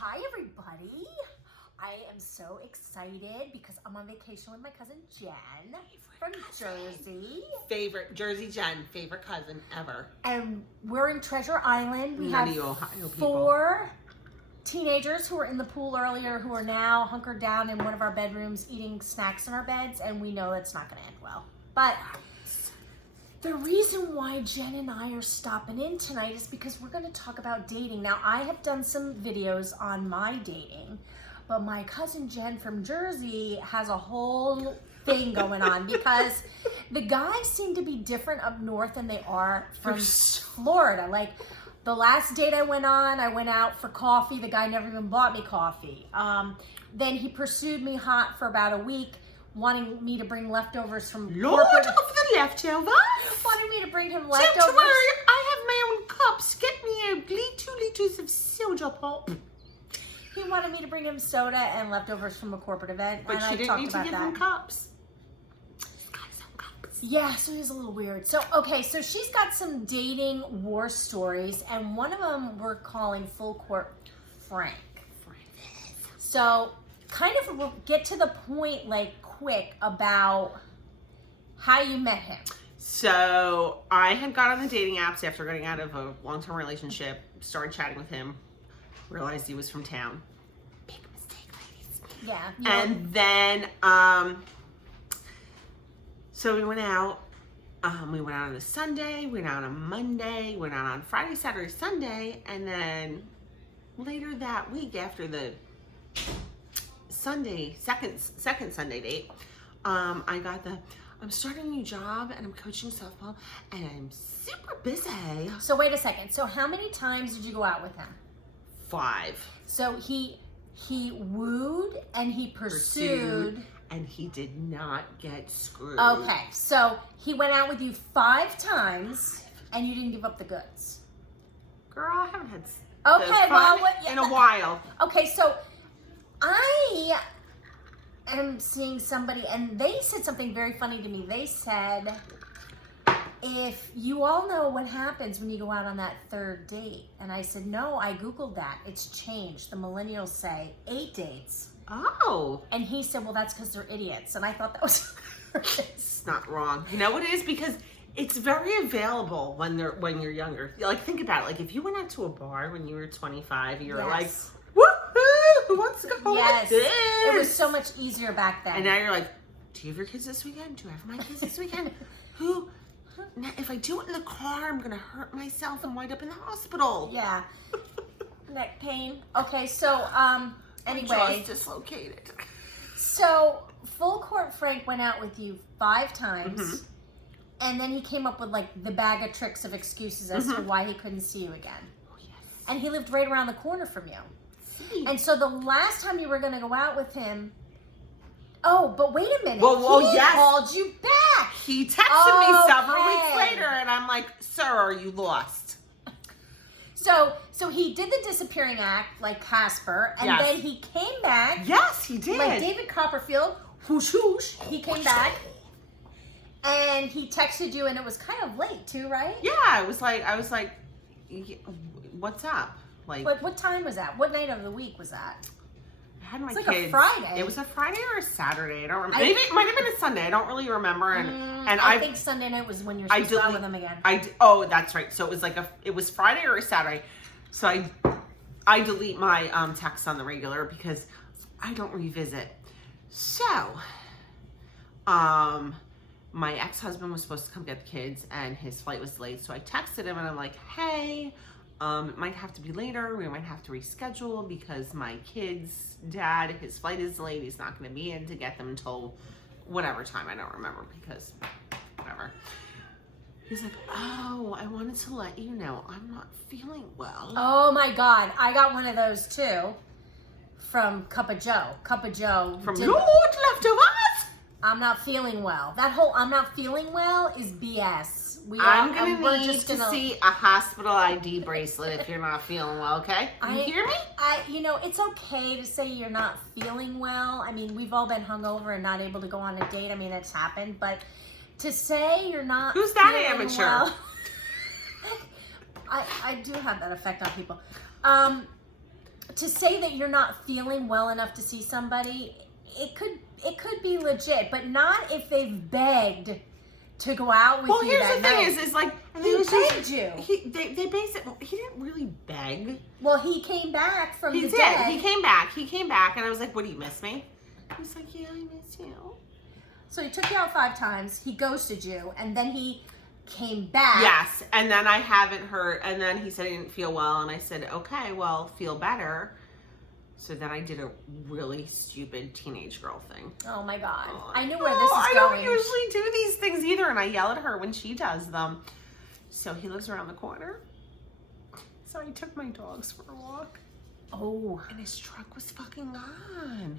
Hi, everybody. I am so excited because I'm on vacation with my cousin Jen from Jersey. Favorite Jersey Jen, favorite cousin ever. And we're in Treasure Island. We have Ohio 4 teenagers who were in the pool earlier who are now hunkered down in one of our bedrooms eating snacks in our beds, and we know that's not going to end well. But the reason why Jen and I are stopping in tonight is because we're going to talk about dating. Now, I have done some videos on my dating, but my cousin Jen from Jersey has a whole thing going on because the guys seem to be different up north than they are from Florida. Like, the last date I went on, I went out for coffee. The guy never even bought me coffee. Then he pursued me hot for about a week, wanting me to bring leftovers from Lord corporate. of the leftovers. Wanted me to bring him Don't leftovers. worry, I have my own cups. Get me 2 liters of soda pop. He wanted me to bring him soda and leftovers from a corporate event, But and you I didn't talked need to about give that. him cups. He's got some cups. Yeah, so he's a little weird. So, okay, so she's got some dating war stories, and one of them we're calling Full Court Frank. So, kind of we'll get to the point, like, quick about how you met him. So I had got on the dating apps after getting out of a long-term relationship, started chatting with him, realized he was from town. Big mistake, ladies. Yeah. And then, so we went out. We went out on a Sunday, went out on a Monday, went out on Friday, Saturday, Sunday, and then later that week after the Sunday, second Sunday date, I'm starting a new job and I'm coaching softball and I'm super busy. So wait a second. So how many times did you go out with him? 5. So he wooed and he pursued. And he did not get screwed. Okay, so he went out with you 5 times and you didn't give up the goods. Girl, I haven't had Okay, well, in a while. Okay, so I am seeing somebody, and they said something very funny to me. They said, if you all know what happens when you go out on that 3rd date. And I said, no, I Googled that. It's changed. The millennials say 8 dates. Oh. And he said, well, that's because they're idiots. And I thought that was It's not wrong. You know what it is? Because it's very available when you're younger. Like, think about it. Like, if you went out to a bar when you were 25, you're like, woohoo, who wants to go with this? It was so much easier back then. And now you're like, do you have your kids this weekend? Do I have my kids this weekend? Now, if I do it in the car, I'm going to hurt myself and wind up in the hospital. Yeah. Neck pain. Okay, so, anyway. My jaw's dislocated. So, Full Court Frank went out with you 5 times, and then he came up with, like, the bag of tricks of excuses as to why he couldn't see you again. Oh, yes. And he lived right around the corner from you. See. And so the last time you were going to go out with him, oh, but wait a minute. He He called you back. He texted me several Okay. weeks later, and I'm like, sir, are you lost? So he did the disappearing act like Casper, and then he came back. Yes, he did. Like David Copperfield, whoosh whoosh, he came back. And he texted you, and it was kind of late too, right? Yeah, I was like, what's up? Like, What time was that? What night of the week was that? I had my It's kids. like a Friday. It was a Friday or a Saturday. I don't remember. Maybe it might have been a Sunday. I don't really remember. And I think Sunday night was when you're supposed to go out with them again. Oh, that's right. So it was it was Friday or a Saturday. So I delete my texts on the regular because I don't revisit. So, my ex-husband was supposed to come get the kids and his flight was delayed. So I texted him and I'm like, hey, it might have to be later. We might have to reschedule because my kid's dad, his flight is delayed. He's not going to be in to get them until whatever time. I don't remember because whatever. He's like, oh, I wanted to let you know I'm not feeling well. Oh my God, I got one of those too from Cup of Joe. Cup of Joe. From Lord Leftovers. I'm not feeling well. That whole I'm not feeling well is BS. I'm gonna need to see a hospital ID bracelet if you're not feeling well, okay? You hear me? It's okay to say you're not feeling well. I mean, we've all been hungover and not able to go on a date. I mean, that's happened. But to say you're not Who's that feeling amateur? well, I do have that effect on people. to say that you're not feeling well enough to see somebody, it could be legit, but not if they've begged to go out with you. Well, here's that the thing night. is like He begged you. They basically he didn't really beg. Well, he came back from He the did. dead. He came back, and I was like, "What, do you miss me?" He's like, "Yeah, I miss you." So he took you out 5 times. He ghosted you, and then he came back. Yes, and then I haven't heard. And then he said he didn't feel well, and I said, "Okay, well, feel better." So then I did a really stupid teenage girl thing. Oh my God! I knew where this is going. I don't usually do these things either, and I yell at her when she does them. So he lives around the corner. So I took my dogs for a walk. Oh. And his truck was fucking gone.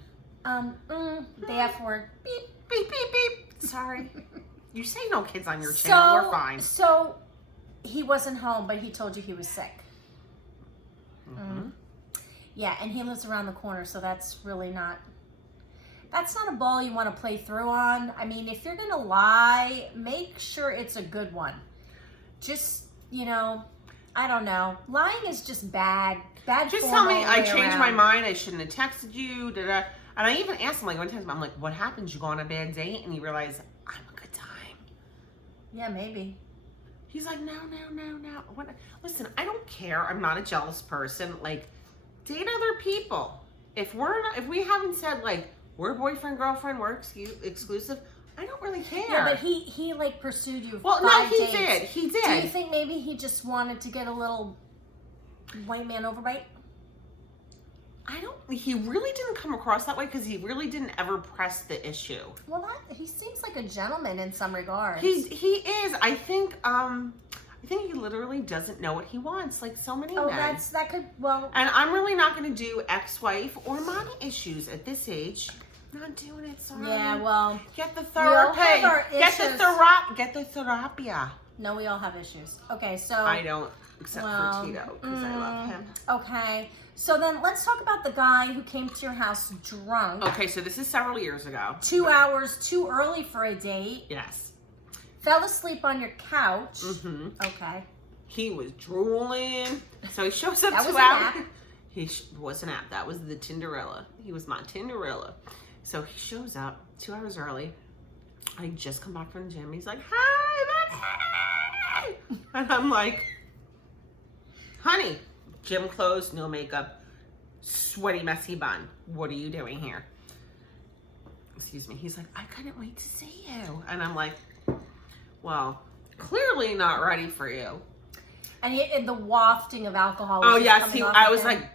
The F word. Beep, beep, beep, beep. Sorry. You say no kids on your channel, we're fine. So he wasn't home, but he told you he was sick. Mm-hmm. Yeah, and he lives around the corner, so that's really not... That's not a ball you want to play through on. I mean, if you're going to lie, make sure it's a good one. Just, I don't know. Lying is just bad. Bad Just form tell me all the I way changed my around. mind. I shouldn't have texted you. And I even asked him, like, one time, I'm like, what happened? You go on a bad date? And he realized, I'm a good time. Yeah, maybe. He's like, no. What? Listen, I don't care. I'm not a jealous person. Like, date other people. If we haven't said, like, we're boyfriend, girlfriend, we're exclusive, I don't really care. Yeah, but he like pursued you. Well, 5 no, he dates. did. He did. Do you think maybe he just wanted to get a little white man overbite? He really didn't come across that way because he really didn't ever press the issue. Well, he seems like a gentleman in some regards. He is. I think he literally doesn't know what he wants, like so many men. that could, well. And I'm really not going to do ex-wife or mommy issues at this age. Not doing it, sorry. Yeah, well. Get the We all therapy. have our Get issues. the therapia. No, we all have issues. Okay, so. I don't, except for Tito, because I love him. Okay, so then let's talk about the guy who came to your house drunk. Okay, so this is several years ago. 2 hours too early for a date. Yes. Fell asleep on your couch. Mm-hmm. Okay. He was drooling. So he shows up That 2 was an hours. app. He was an app. That was the Tinderella. He was my Tinderella. So he shows up 2 hours early. I just come back from the gym. He's like, hi, Becky. And I'm like, honey, gym clothes, no makeup, sweaty, messy bun. What are you doing here? Excuse me. He's like, I couldn't wait to see you. And I'm like, well, clearly not ready for you. And the wafting of alcohol was Oh, just yes. coming off I of was him. like,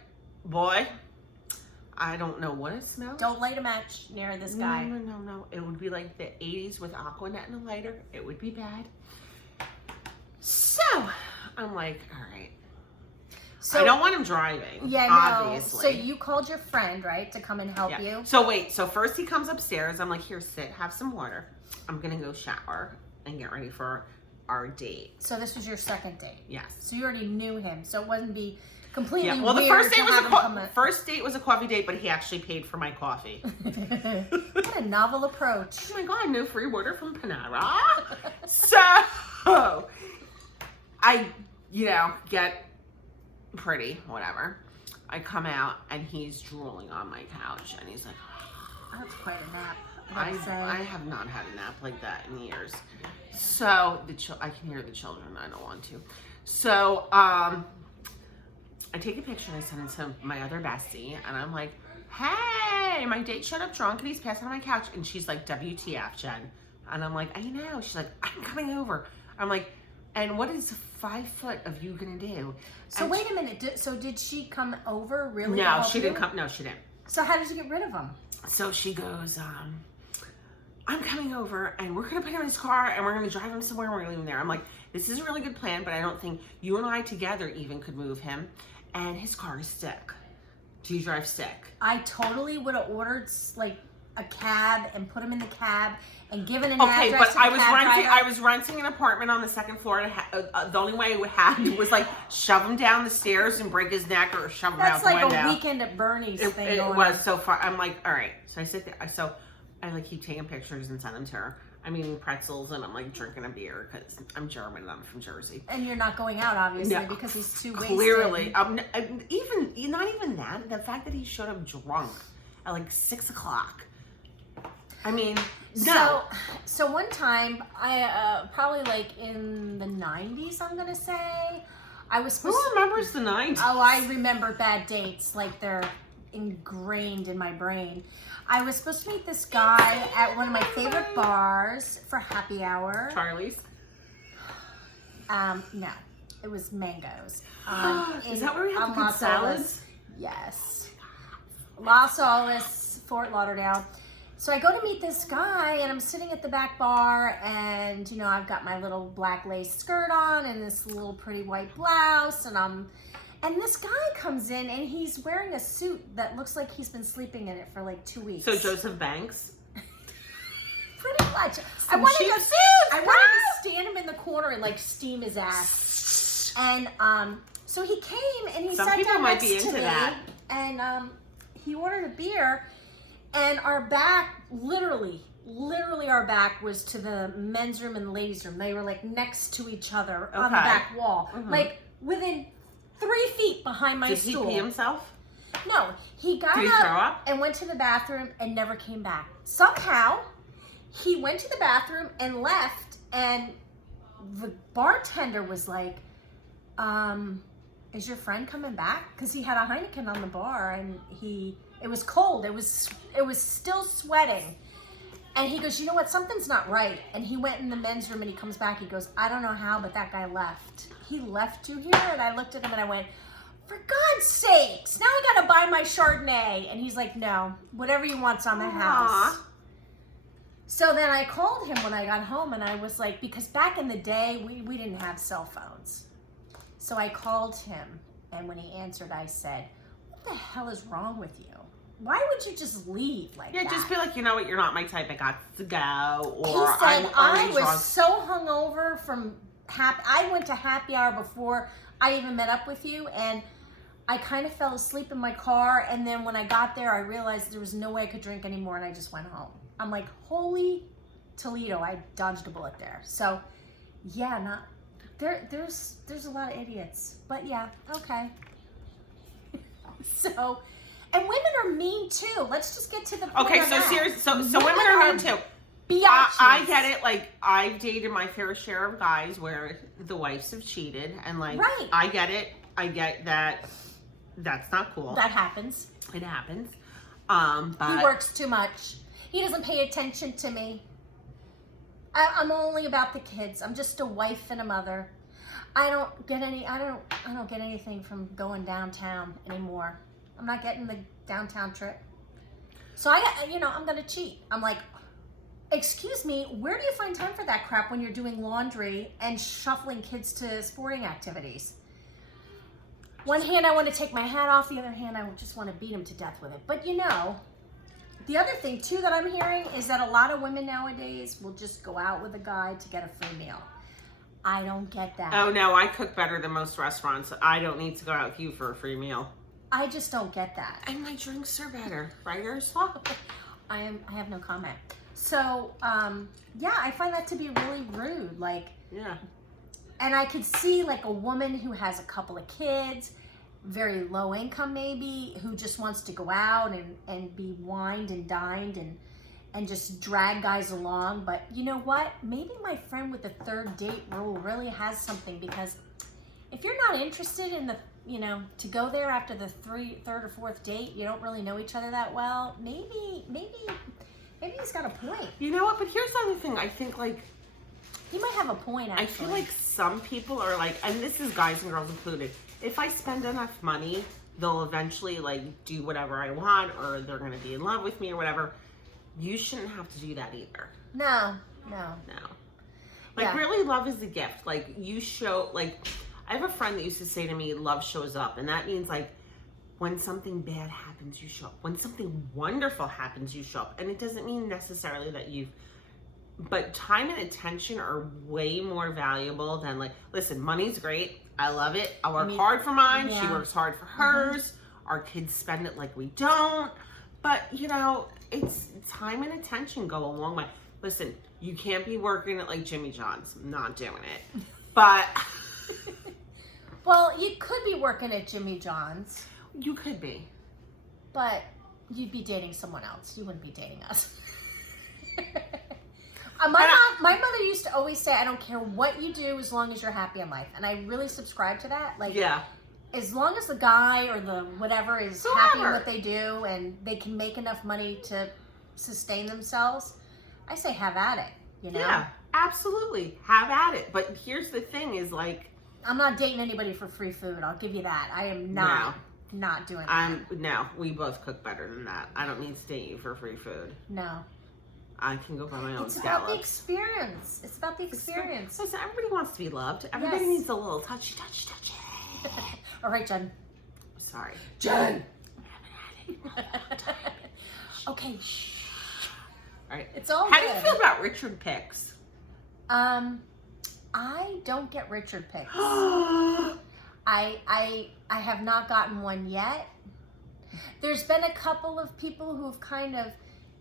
boy, I don't know what it smells. Don't light a match near this guy. No. It would be like the 80s with Aquanet and a lighter. It would be bad. So, I'm like, all right. So, I don't want him driving, yeah, obviously. So you called your friend, right, to come and help Yeah. you? So wait, so first he comes upstairs. I'm like, here, sit, have some water. I'm going to go shower and get ready for our date. So this was your second date? Yes. So you already knew him, so it wasn't be completely Yeah, well, the weird first date to have him come in. first date was a coffee date, but he actually paid for my coffee. What a novel approach. Oh my God, no free water from Panera. So, I, get pretty, whatever. I come out and he's drooling on my couch and he's like, That's quite a nap. I have not had a nap like that in years. So, I can hear the children. I don't want to. So, I take a picture and I send it to my other bestie and I'm like, hey, my date showed up drunk and he's passing on my couch. And she's like, WTF, Jen? And I'm like, I know. She's like, I'm coming over. I'm like, and what is 5 foot of you gonna do? So and wait a minute. So did she come over really? to No, help she didn't you? come. No, she didn't. So how did you get rid of him? So she goes, I'm coming over and we're gonna put him in his car and we're gonna drive him somewhere and we're gonna leave him there. I'm like, this is a really good plan, but I don't think you and I together even could move him. And his car is stick. Do you drive stick? I totally would have ordered like a cab and put him in the cab and given an Okay, address but to the I was cab renting. driver. I was renting an apartment on the second floor. And the only way I would have was like shove him down the stairs and break his neck, or shove him That's out the like window. a Weekend at Bernie's thing. It going was on. so far. I'm like, all right. So I sit there. So I like keep taking pictures and send them to her. I'm eating pretzels and I'm like drinking a beer because I'm German and I'm from Jersey. And you're not going out, obviously, No, because he's too clearly. wasted. Even not even that. The fact that he showed up drunk at like 6 o'clock. I mean, no. So one time, I probably like in the 90s, I'm gonna say, I was supposed Who remembers the 90s? Oh, I remember bad dates like they're ingrained in my brain. I was supposed to meet this guy at one of my favorite bars for happy hour. Charlie's. No, it was Mangoes. Is that where we have the good salads? Yes. Las Olas, Fort Lauderdale. So I go to meet this guy, and I'm sitting at the back bar, and, you know, I've got my little black lace skirt on and this little pretty white blouse, and this guy comes in, and he's wearing a suit that looks like he's been sleeping in it for like 2 weeks. So Joseph Banks? Pretty much. I Some wanted cheap to stand him in the corner and like steam his ass. And so he came and he Some sat people down might next be to into me, that. and he ordered a beer, and our back, literally our back was to the men's room and the ladies' room. They were like next to each other on the back wall, like within 3 feet behind my stool. Did he pee himself? No, he got Did he throw up up? and went to the bathroom and never came back. Somehow, he went to the bathroom and left, and the bartender was like, is your friend coming back? Because he had a Heineken on the bar, and it was cold. It was still sweating. And he goes, you know what? Something's not right. And he went in the men's room, and he comes back. He goes, I don't know how, but that guy left. He left you here? And I looked at him, and I went, for God's sakes, now I got to buy my Chardonnay. And he's like, no, whatever you want's on the house. So then I called him when I got home, and I was like, because back in the day, we didn't have cell phones. So I called him, and when he answered, I said, what the hell is wrong with you? Why would you just leave like that? Yeah, just be like, you know what, you're not my type, I got to go. Or He said, I was drunk. so hungover from I went to happy hour before I even met up with you, and I kind of fell asleep in my car, and then when I got there, I realized there was no way I could drink anymore, and I just went home. I'm like, holy Toledo, I dodged a bullet there. So, yeah, there's a lot of idiots, but yeah, okay. So, and women are mean too. Let's just get to the point. Okay, of so that. serious. So women are mean too. Biatches. I get it. Like, I've dated my fair share of guys where the wives have cheated, and like, Right. I get it. I get that. That's not cool. That happens. It happens. But He works too much. He doesn't pay attention to me. I'm only about the kids. I'm just a wife and a mother. I don't get anything from going downtown anymore. I'm not getting the downtown trip. So I'm gonna cheat. I'm like, excuse me, where do you find time for that crap when you're doing laundry and shuffling kids to sporting activities? One hand I want to take my hat off, the other hand I just want to beat him to death with it. But the other thing too that I'm hearing is that a lot of women nowadays will just go out with a guy to get a free meal. I don't get that. oh no, I cook better than most restaurants. I don't need to go out with you for a free meal. I just don't get that. And my drinks are better, right, Ursula? I have no comment. So, yeah, I find that to be really rude. Like, Yeah. and I could see like a woman who has a couple of kids, very low income maybe, who just wants to go out and be wined and dined and just drag guys along. But you know what? Maybe my friend with the third date rule really has something, because if you're not interested in to go there after the third or fourth date, you don't really know each other that well, maybe he's got a point. You know what? But here's the other thing. I think, like, He might have a point, actually. I feel like some people are like, and this is guys and girls included, if I spend enough money, they'll eventually, like, do whatever I want, or they're going to be in love with me or whatever. You shouldn't have to do that either. No. Like, Yeah. really, love is a gift. Like, you show, like, I have a friend that used to say to me, love shows up. And that means, like, when something bad happens, you show up. When something wonderful happens, you show up. And it doesn't mean necessarily that but time and attention are way more valuable than, like, listen, money's great. I love it. I work hard for mine. yeah. She works hard for hers. Our kids spend it like we don't. But, it's time and attention go a long way. Listen, You can't be working at like Jimmy John's. I'm not doing it. But Well, you could be working at Jimmy John's, you could be. but you'd be dating someone else. You wouldn't be dating us. My mother used to always say, I don't care what you do as long as you're happy in life. And I really subscribe to that. Like, Yeah. as long as the guy or the whatever is happy in what they do and they can make enough money to sustain themselves, I say have at it, you know? Yeah, absolutely. Have at it. But here's the thing is like, I'm not dating anybody for free food. I'll give you that. I am not doing that. No, we both cook better than that. I don't need to date you for free food. No. I can go buy my own It's scallops. about the experience. It's about the experience. Listen, everybody wants to be loved. Everybody Yes. needs a little touchy. All right, Jen. Sorry. Jen! Okay, shh. All right. It's all How good. do you feel about Richard picks? I don't get Richard picks. I have not gotten one yet. There's been a couple of people who've kind of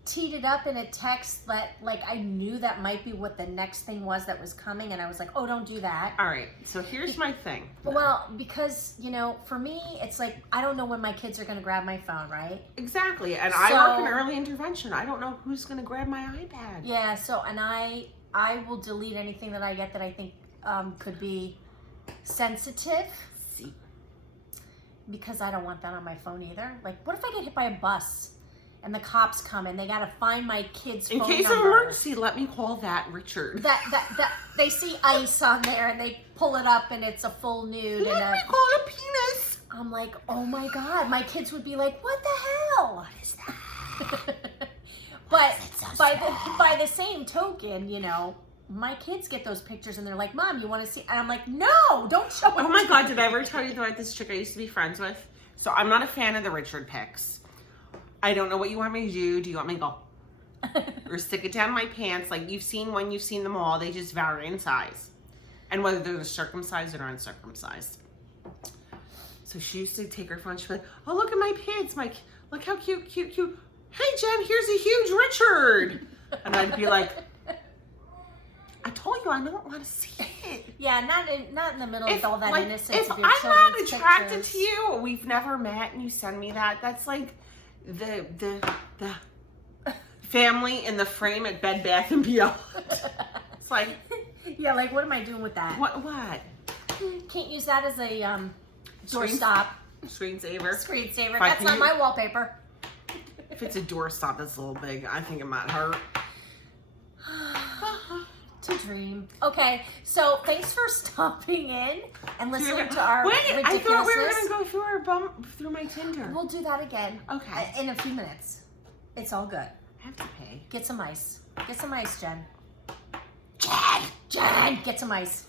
teed it up in a text that, like, I knew that might be what the next thing was that was coming, and I was like, oh, don't do that. All right, so here's my thing. Well, because, you know, for me, it's like, I don't know when my kids are going to grab my phone, right? Exactly, and I work in early intervention. I don't know who's going to grab my iPad. Yeah, so, and I will delete anything that I get that I think could be sensitive. See. Because I don't want that on my phone either. Like, what if I get hit by a bus and the cops come and they got to find my kid's phone number? In case of emergency, let me call that Richard. That they see ice on there and they pull it up and it's a full nude. Let me call it a penis. I'm like, oh my God. My kids would be like, what the hell? What is that? But by the same token, you know, my kids get those pictures and they're like, Mom, you want to see? And I'm like, no, don't show it. Oh my God, did I ever tell you about this chick I used to be friends with? So I'm not a fan of the Richard pics. I don't know what you want me to do. Do you want me to go or stick it down my pants? Like you've seen them all. They just vary in size. And whether they're circumcised or uncircumcised. So she used to take her phone. She'd be like, oh, look at my kids. Look how cute. Hey, Jen, here's a huge Richard. And I'd be like, I told you I don't want to see it. Yeah, not in the middle of all that innocence. If of your I'm not children's attracted pictures. to you, or we've never met, and you send me that, that's like the family in the frame at Bed Bath and Beyond. It's like, yeah, like what am I doing with that? what? Can't use that as a Screen- doorstop. Screensaver. Screensaver. Right, That's not my wallpaper. If it's a doorstop, that's a little big. I think it might hurt. To dream. Okay, so thanks for stopping in and listening to our ridiculousness. I thought we were gonna go through my Tinder. We'll do that again. Okay. In a few minutes. It's all good. I have to pay. Get some ice. Get some ice, Jen. Jen! Jen, get some ice.